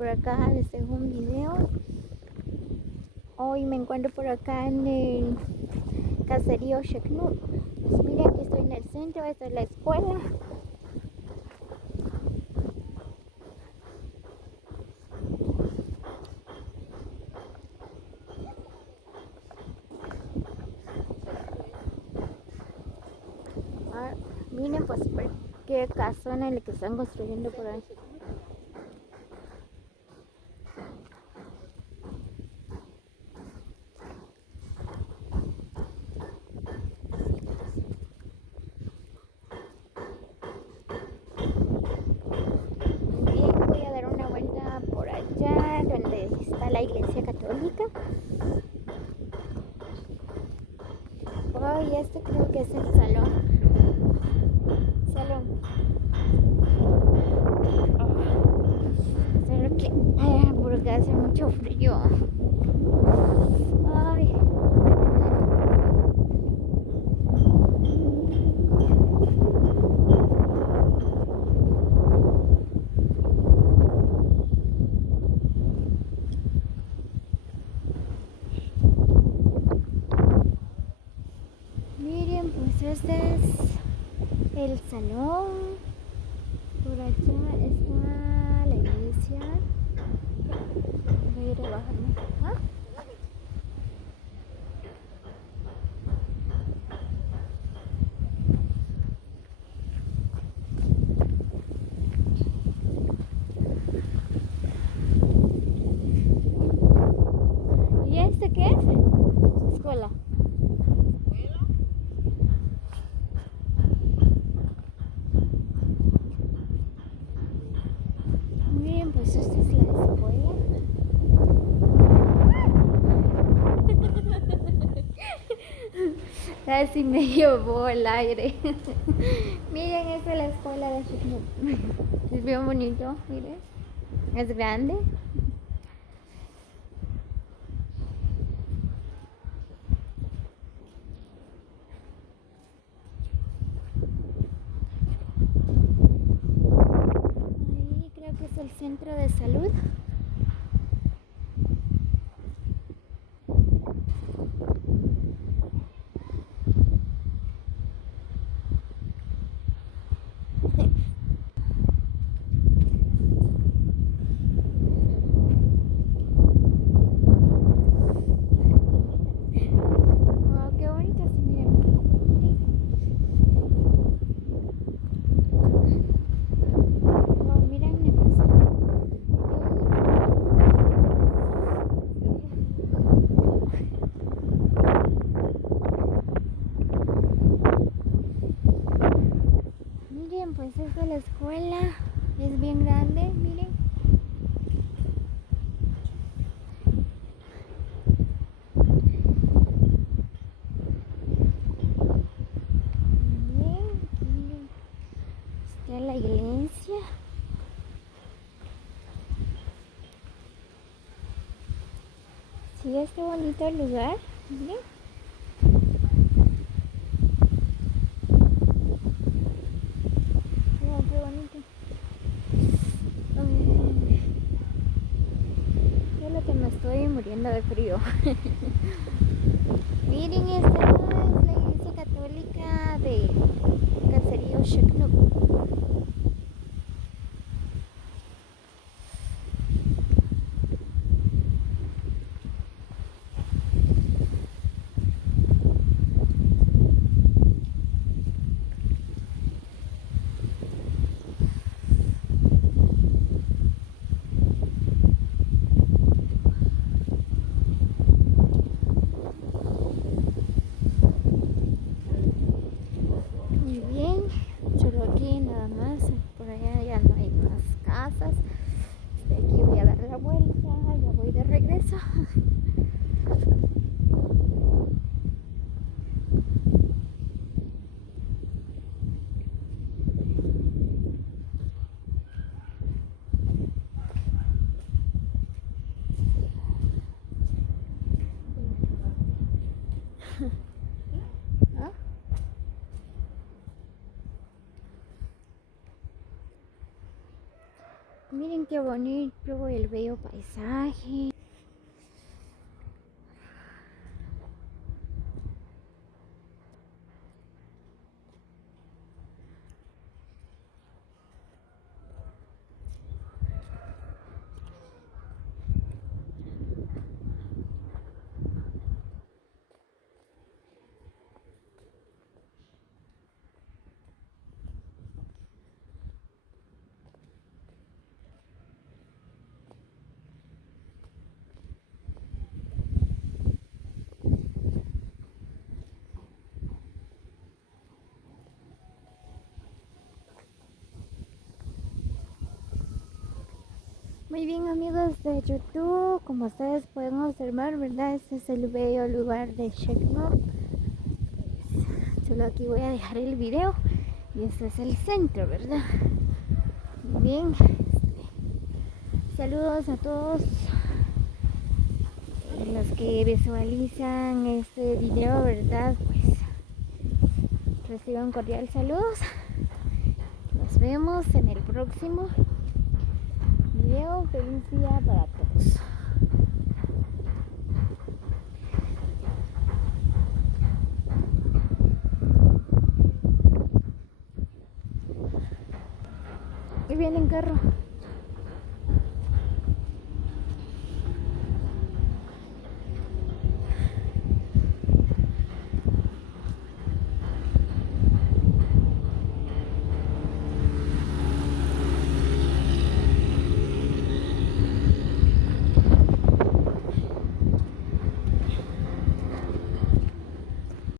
por acá, les dejo un video. Hoy me encuentro por acá en el caserío Sheknut. Pues mira, aquí estoy en el centro, esta es la escuela. Ah, miren pues qué casona en la que están construyendo por ahí. Bien, voy a dar una vuelta por allá donde está la iglesia católica. Ay, este creo que es el salón. Solo que porque hace mucho frío. Ay, miren, pues este es el salón. Por allá está la iglesia. Voy a ir a bajarme. ¿Ah? ¿Y este qué es? Escuela. Miren, pues esta es la escuela. Casi me llevó el aire. Miren, esta es la escuela de Sheknut. Es bien bonito, miren. Es grande. Ahí creo que es el centro de salud. Wow, qué bonito se mira. Wow, miren neta. Miren, pues esta es la escuela. Es bien grande, miren. Bien, miren. Está la iglesia. Sí, este bonito lugar. Miren. Wow, qué bonito. Ay, yo lo que me estoy muriendo de frío. Miren, esta es la iglesia católica de caserío Sheknut. Muy bien, solo aquí nada más, por allá ya no hay más casas. De aquí voy a dar la vuelta, ya voy de regreso. ¿Ah? Miren qué bonito el bello paisaje. Muy bien, amigos de YouTube, como ustedes pueden observar, ¿verdad? Este es el bello lugar de Shekno. Solo aquí voy a dejar el video y este es el centro, ¿verdad? Muy bien, saludos a todos los que visualizan este video, ¿verdad? Pues reciban cordial saludos. Nos vemos en el próximo video. Feliz día para todos. Muy bien en carro.